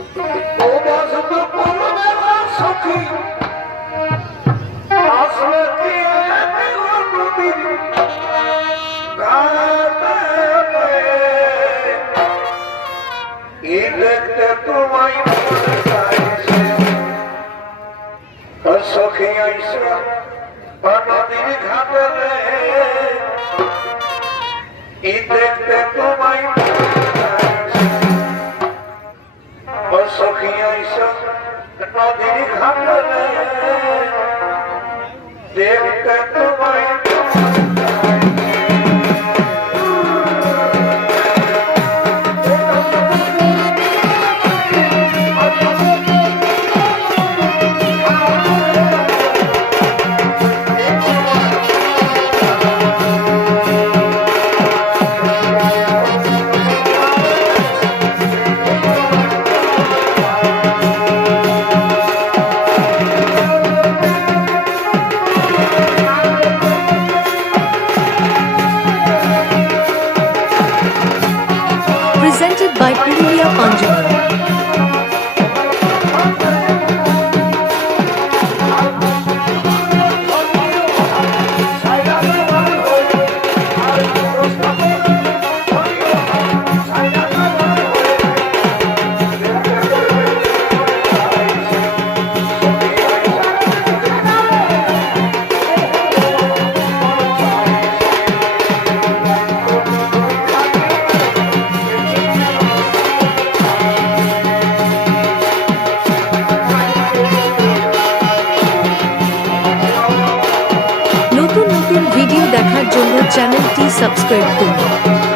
ও বসন্ত পূর্বে সখী আসলে কি নদীর ঘাটে এই দেখতে তোমায় ਸੋਖੀਆਂ ਇਸ਼ਾ ਕਟਾ ਦੀ ਖਾਤਰ। ਦੇਖ ਤੇ ਤਵਾਈ subscribe to me.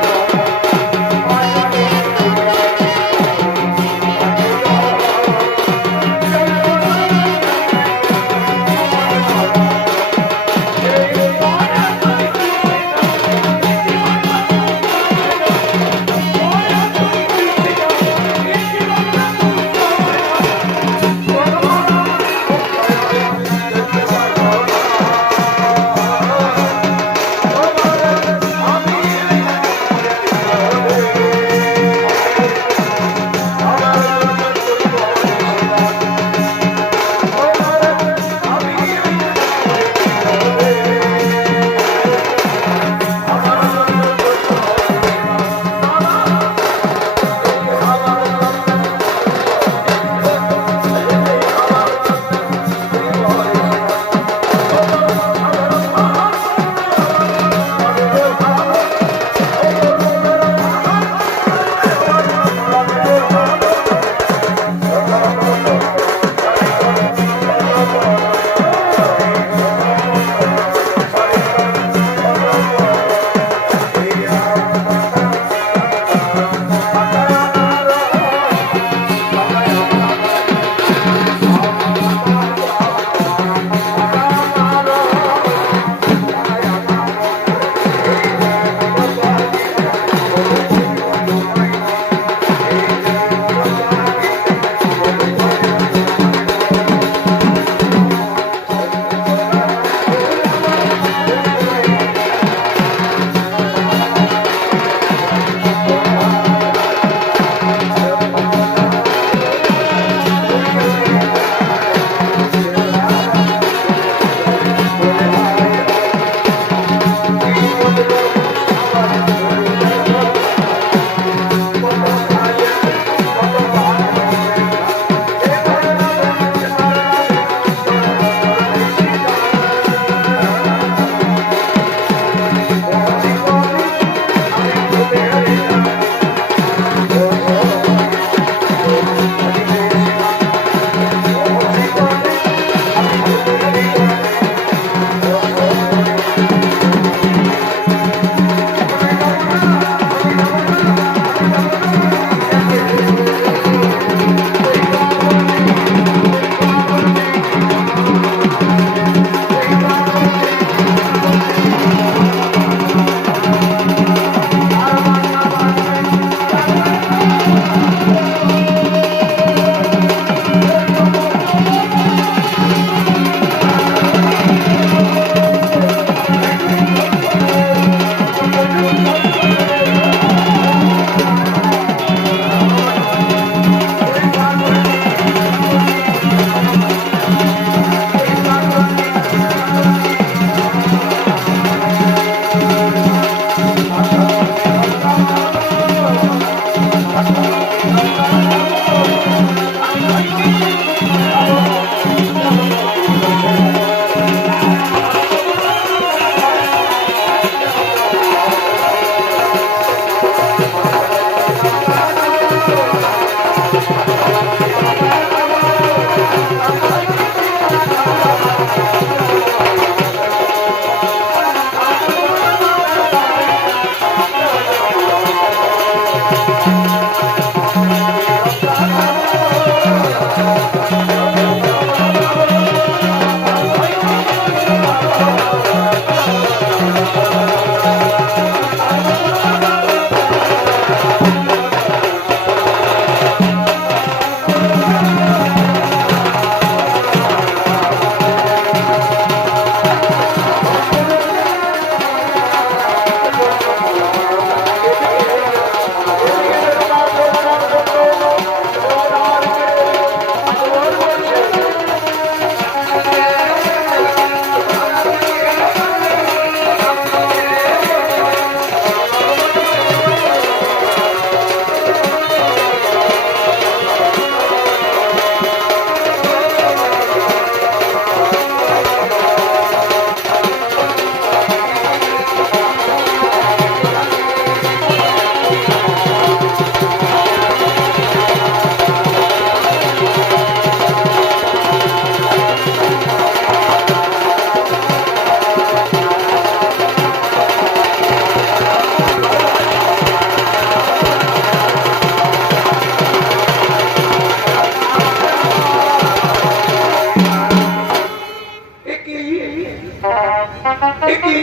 একই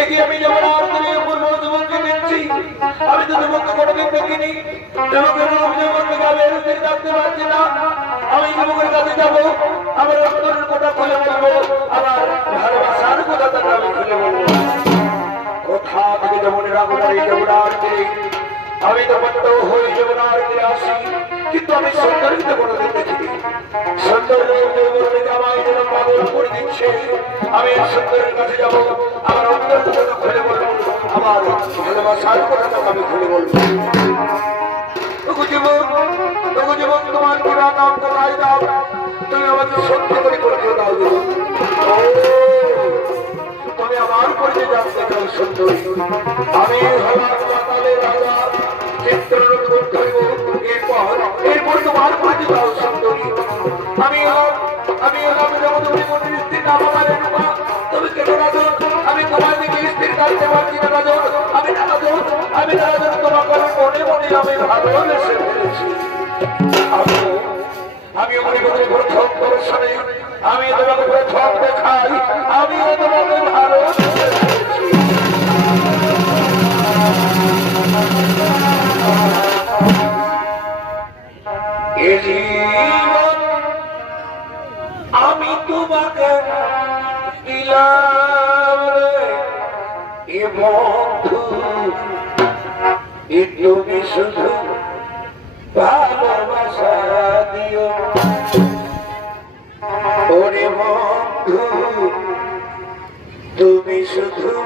একই আমি যেমন আর উপর মধুমকে দেখছি আমি তো তোমাকে কোনোদিন দেখিনি। তোমাকে থেকে আমি এরকম থাকতে পারছি না। আমি যুবকের কাছে যাব, আমার অন্তরের কথা খুলে বলব আমার ভালোবাসার কথা তাকে আমি খুলে বলব। কোথা থেকে যেমন রাগমারি যেমন আর আমি তো হয়ে যেমন আর আসি। কিন্তু আমি সুন্দরীতে কোনোদিন দেখিনি করে দিচ্ছে, আমি সুন্দরের কাছে যাব, আমার অন্তর খুলে বলব, আমার ভালোবাসার কথা আমি খুলে বলব। তবু তোমার কি নাম কোথায় দাও? তুমি আমাকে সত্য করে পরিচয় দাও তুমি আমার পরিচয় জানতে চাও, সুন্দরী। আমি হলাম পাতালের রাজা এরপর তোমার আমি আমি তুমি রাজন আমি তোমার দিকে স্থির কাটতে পারছি না রাজন আমি আমি রাজন তোমাকে মনে মনে আমি ভালোবেসে আমি আমি মনে করি প্রথম দর্শনে আমি তোমাকে প্রথম দেখাই আমি তোমাকে ভালোবেসে। আমি তোমাকে দিলাম এ বন্ধু। এ তুমি শুধু ভালোবাসা দিও। ওরে বন্ধু তুমি শুধু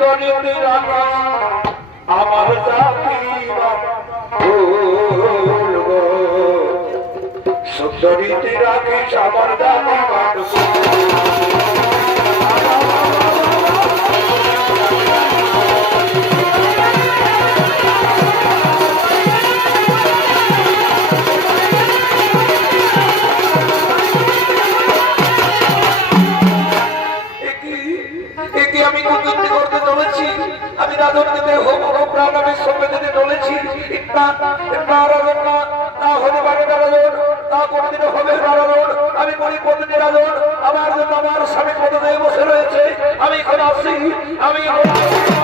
সুন্দরীতে রাখা আমার জাতি সুন্দরীতে রাখিস আমার জাতি না না না হতে পারে না কোনোদিনও হবে না রাজন আমি করি কোনদিন রাজন আমার জন্য আমার স্বামী কত বসে রয়েছে? আমি এখন আসি আমি।